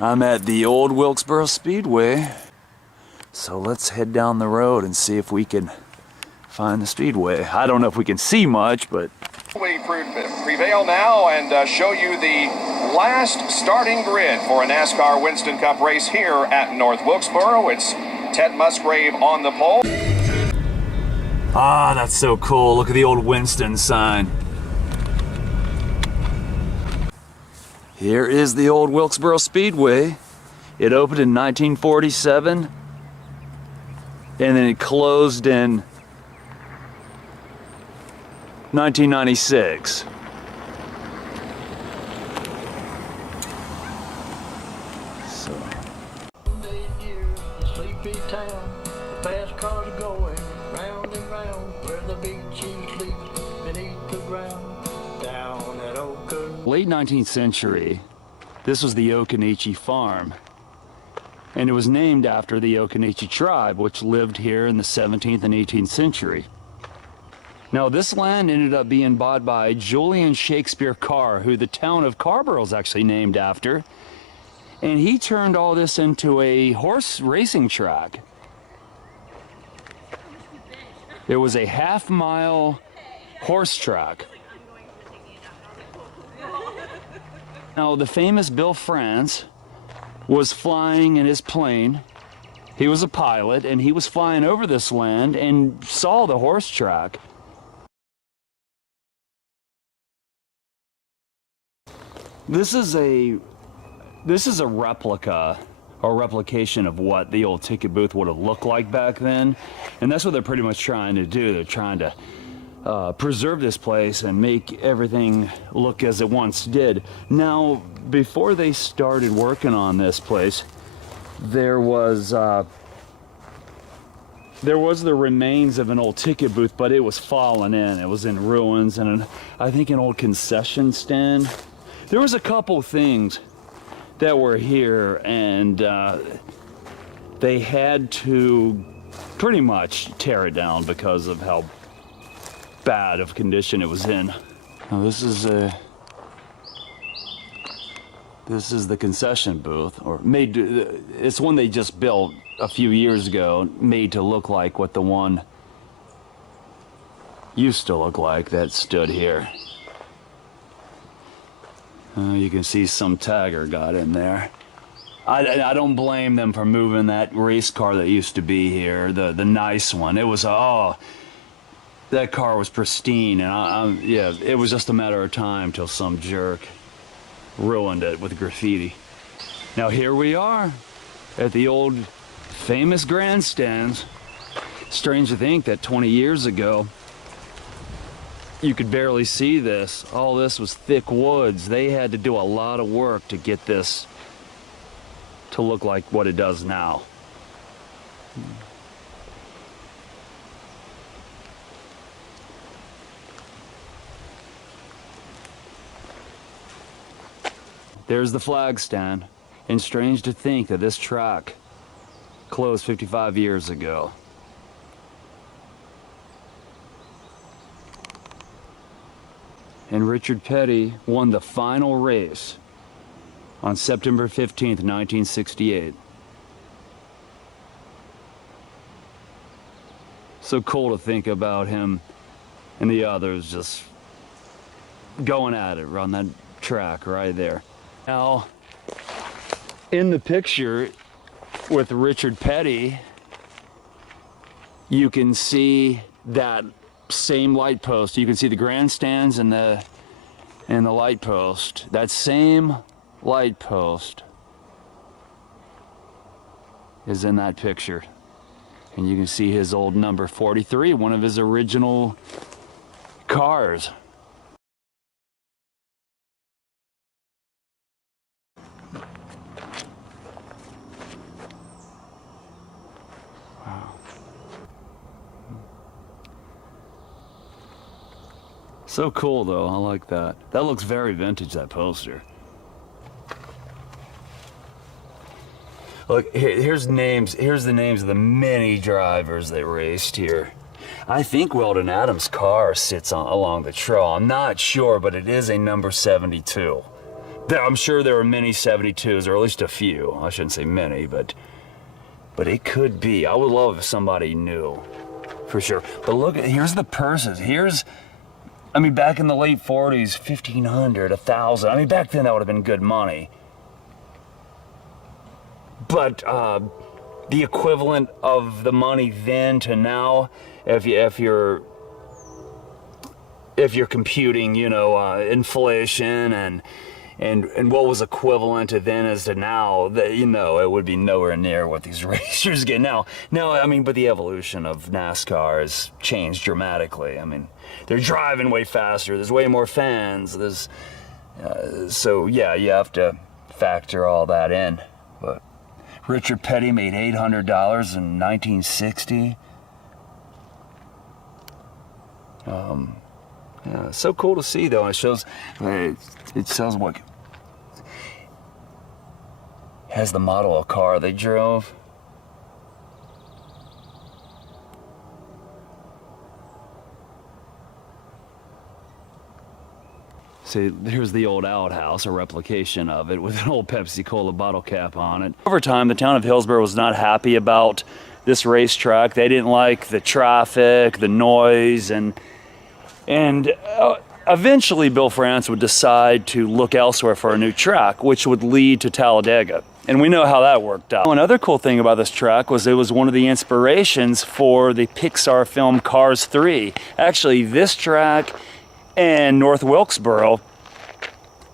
I'm at the old Wilkesboro Speedway, so let's head down the road and see if we can find the Speedway. I don't know if we can see much, but... We prevail now and show you the last starting grid for a NASCAR Winston Cup race here at North Wilkesboro. It's Ted Musgrave on the pole. Ah, that's so cool. Look at the old Winston sign. Here is the old Wilkesboro Speedway. It opened in 1947, and then it closed in 1996. So. Sleepy town, the fast cars are going round and round, where the big cheese leaps beneath the ground, down at Oka. Late 19th century, this was the Occaneechi farm, and it was named after the Occaneechi tribe, which lived here in the 17th and 18th century. Now, this land ended up being bought by Julian Shakespeare Carr, who the town of Carrboro is actually named after, and he turned all this into a horse racing track. It was a half-mile horse track. Now, the famous Bill France was flying in his plane. He was a pilot, and he was flying over this land and saw the horse track. This is a replica or replication of what the old ticket booth would have looked like back then, and that's what they're pretty much trying to do. They're trying to preserve this place and make everything look as it once did. Now, before they started working on this place, there was the remains of an old ticket booth, but it was fallen in. It was in ruins, and I think an old concession stand. There was a couple things that were here, and they had to pretty much tear it down because of how bad of condition it was in. Now this is the concession booth, or made to, it's one they just built a few years ago, made to look like what the one used to look like that stood here. You can see some tagger got in there. I don't blame them for moving that race car that used to be here, the nice one. It was, oh, that car was pristine, and yeah, it was just a matter of time till some jerk ruined it with graffiti. Now here we are at the old famous grandstands. Strange to think that 20 years ago you could barely see this. All this was thick woods. They had to do a lot of work to get this to look like what it does now. There's the flag stand, and strange to think that this track closed 55 years ago. And Richard Petty won the final race on September 15th, 1968. So cool to think about him and the others just going at it on that track right there. Now, in the picture with Richard Petty, you can see that same light post. You can see the grandstands and the light post. That same light post is in that picture. And you can see his old number 43, one of his original cars. So cool though, I like that. That looks very vintage, that poster. Look, here's the names of the many drivers that raced here. I think Weldon Adams' car sits along the trail. I'm not sure, but it is a number 72. I'm sure there are many 72s, or at least a few. I shouldn't say many, but it could be. I would love if somebody knew, for sure. But look, here's the purses. I mean, back in the late 40s, 1,500, 1,000. I mean, back then that would have been good money. But the equivalent of the money then to now, if you're computing, you know, inflation and what was equivalent to then as to now, that, you know, it would be nowhere near what these racers get now. I mean, but the evolution of NASCAR has changed dramatically. I mean, they're driving way faster. There's way more fans. So yeah, you have to factor all that in. But Richard Petty made $800 in 1960. Yeah, it's so cool to see, though. It shows, it says what has the model of car they drove. See, here's the old outhouse, a replication of it with an old Pepsi-Cola bottle cap on it. Over time, the town of Hillsborough was not happy about this racetrack. They didn't like the traffic, the noise, and eventually Bill France would decide to look elsewhere for a new track, which would lead to Talladega. And we know how that worked out. Another cool thing about this track was it was one of the inspirations for the Pixar film Cars 3. Actually, this track and North Wilkesboro,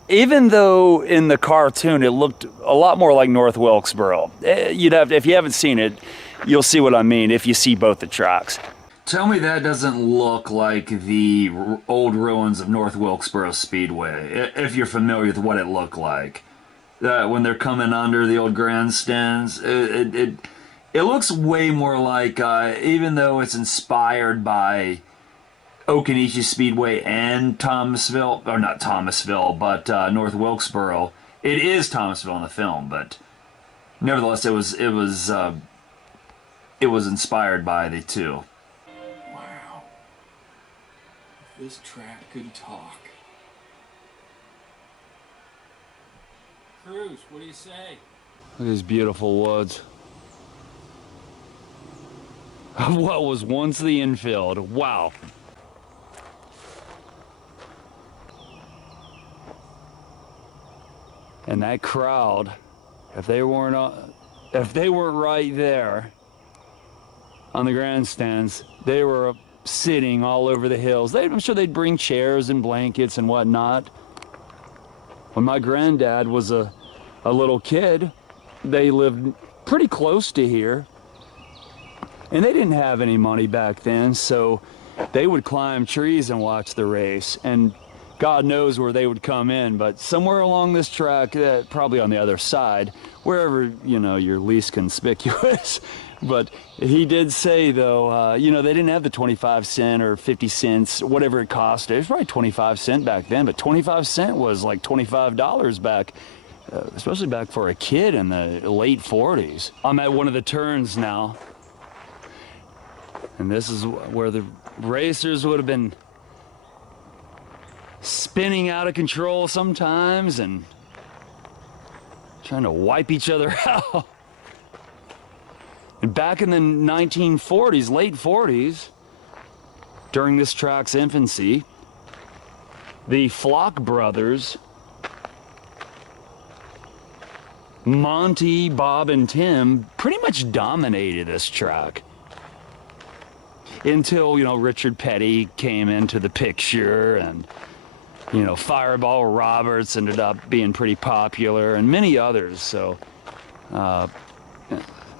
even though in the cartoon it looked a lot more like North Wilkesboro, if you haven't seen it, you'll see what I mean if you see both the tracks. Tell me that doesn't look like the old ruins of North Wilkesboro Speedway, if you're familiar with what it looked like. When they're coming under the old grandstands, it looks way more like, even though it's inspired by Okanagan Speedway and Thomasville, or not Thomasville, but North Wilkesboro. It is Thomasville in the film, but nevertheless, it was inspired by the two. Wow. If this track could talk. Cruz, what do you say? Look at these beautiful woods. What was once the infield. Wow. And that crowd, if they weren't right there on the grandstands, they were sitting all over the hills. I'm sure they'd bring chairs and blankets and whatnot. When my granddad was a little kid, they lived pretty close to here. And they didn't have any money back then, so they would climb trees and watch the race. And God knows where they would come in, but somewhere along this track, probably on the other side, wherever, you know, you're least conspicuous. But he did say, though, you know, they didn't have the 25 cent or 50 cents, whatever it cost. It was probably 25 cent back then, but 25 cent was like $25 back, especially back for a kid in the late 40s. I'm at one of the turns now, and this is where the racers would have been spinning out of control sometimes and trying to wipe each other out. And back in the 1940s, late 40s, during this track's infancy, the Flock brothers, Monty, Bob, and Tim, pretty much dominated this track. Until, you know, Richard Petty came into the picture, and you know, Fireball Roberts ended up being pretty popular, and many others. So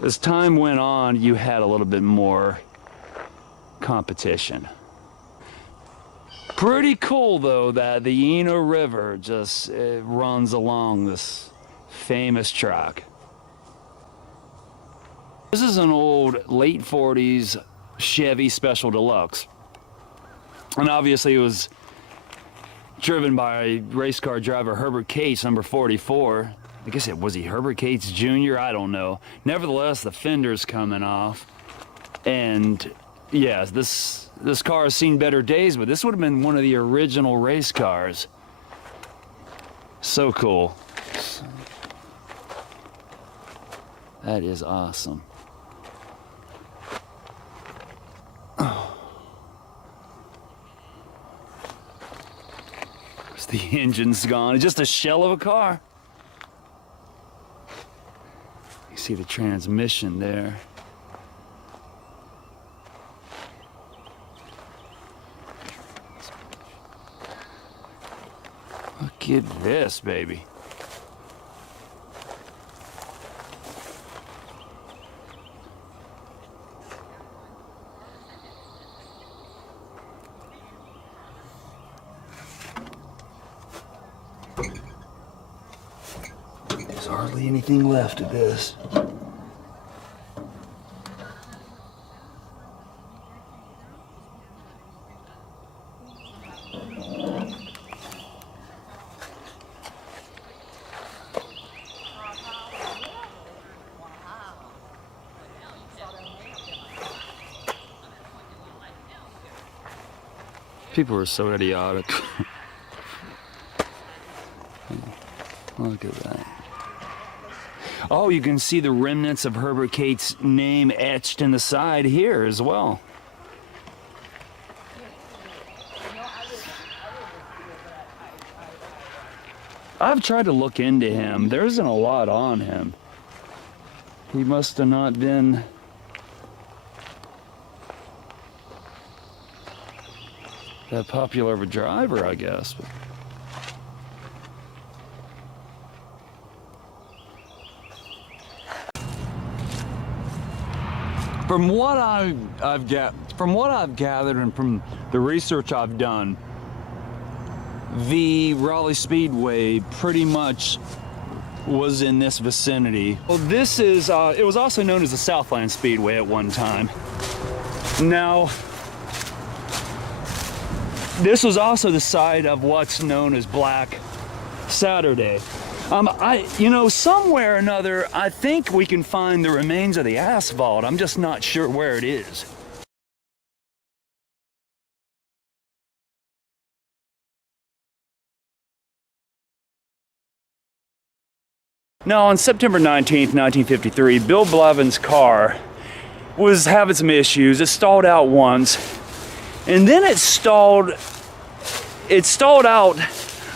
as time went on, you had a little bit more competition. Pretty cool, though, that the Eno River just runs along this famous track. This is an old late 40s Chevy Special Deluxe. And obviously it was driven by race car driver Herbert Cates, number 44. I guess was he Herbert Cates Jr.? I don't know. Nevertheless, the fender's coming off. And yeah, this car has seen better days, but this would have been one of the original race cars. So cool. That is awesome. The engine's gone. It's just a shell of a car. You see the transmission there. Look at this, baby. There's hardly anything left of this. People are so idiotic. Look at that. Oh, you can see the remnants of Herbert Cates' name etched in the side here as well. I've tried to look into him. There isn't a lot on him. He must have not been that popular of a driver, I guess. From what I've gathered and from the research I've done, the Raleigh Speedway pretty much was in this vicinity. Well, this is, it was also known as the Southland Speedway at one time. Now, this was also the site of what's known as Black Saturday. You know, somewhere or another, I think we can find the remains of the asphalt. I'm just not sure where it is. Now, on September 19th, 1953, Bill Blevin's car was having some issues. It stalled out once, and then it stalled out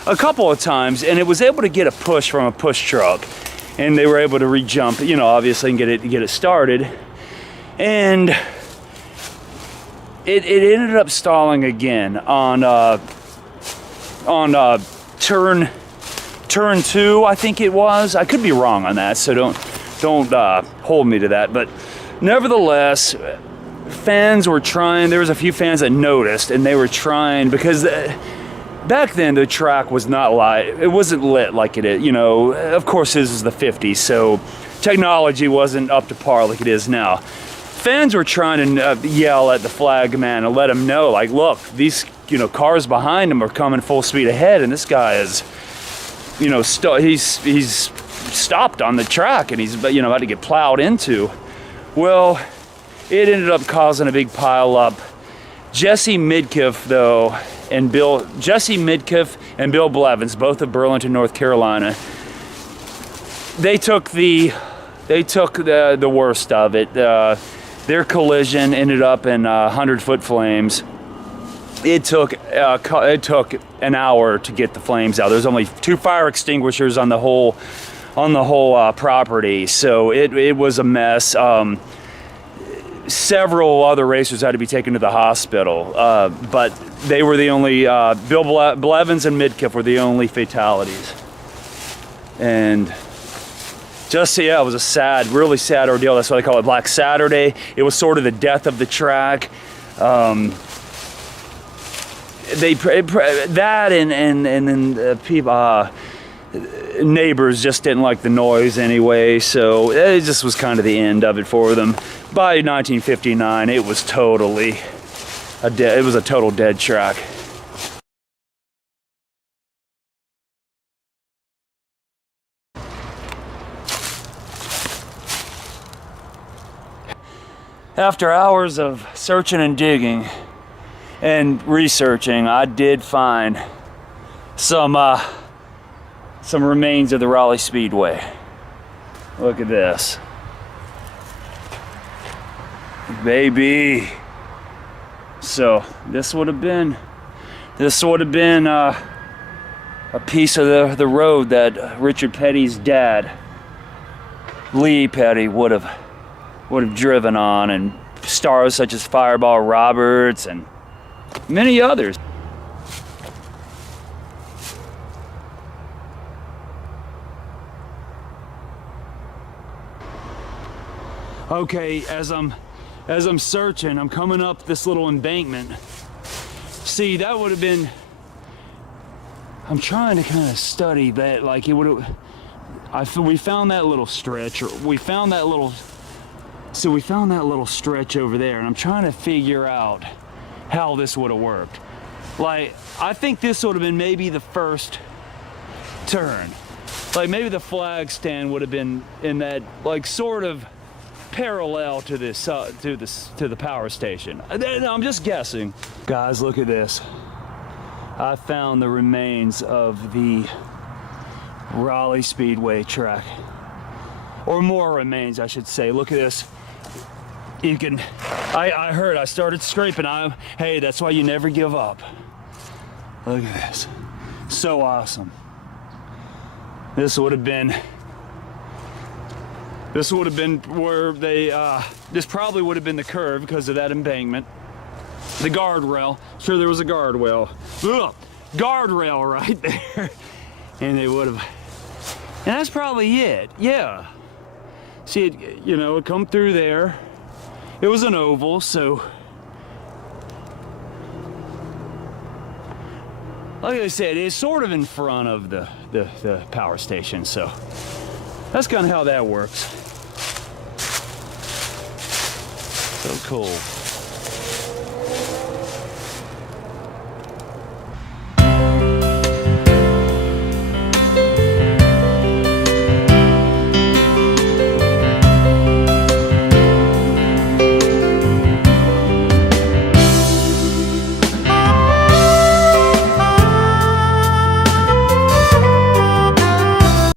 a couple of times, and it was able to get a push from a push truck, and they were able to re-jump, you know, obviously, and get it started. And it ended up stalling again on turn 2, I think it was. I could be wrong on that, so don't hold me to that. But nevertheless, fans were trying. There was a few fans that noticed, and they were trying because back then the track was not light. It wasn't lit like it is. You know, of course, this is the 50s, so technology wasn't up to par like it is now. Fans were trying to yell at the flag man and let him know, like, look, these cars behind him are coming full speed ahead, and this guy is, he's stopped on the track, and he's about to get plowed into. Well, it ended up causing a big pile up. Jesse Midkiff and Bill Blevins, both of Burlington, North Carolina, they took the worst of it. Their collision ended up in 100-foot flames. It took an hour to get the flames out. There's only 2 fire extinguishers on the whole property, so it was a mess. Several other racers had to be taken to the hospital, but they were the only, Blevins and Midkiff were the only fatalities. And it was a really sad ordeal. That's why they call it Black Saturday. It was sort of the death of the track. Neighbors just didn't like the noise anyway, so it just was kind of the end of it for them. By 1959, it was totally it was a total dead track. After hours of searching and digging and researching, I did find some some remains of the Raleigh Speedway. Look at this. Baby. So this would have been a piece of the road that Richard Petty's dad, Lee Petty, would have driven on, and stars such as Fireball Roberts and many others. Okay, as I'm searching, I'm coming up this little embankment. See, that would have been, I'm trying to kind of study that, like it would have, we found that little stretch, or we found that little stretch over there, and I'm trying to figure out how this would have worked. Like, I think this would have been maybe the first turn. Like, maybe the flag stand would have been in that, like, sort of parallel to this to the power station. I'm just guessing. Guys, look at this. I found the remains of the Raleigh Speedway track, or more remains, I should say. Look at this. You can, I heard, I started scraping. Hey, that's why you never give up. Look at this. So awesome. This would have been where they, this probably would have been the curve because of that embankment. The guardrail. Sure, there was a guardrail. Ugh, guardrail right there. And they would have, and that's probably it. Yeah. See, it, you know, it come through there. It was an oval, so like I said, it's sort of in front of the power station, so that's kind of how that works. So cool.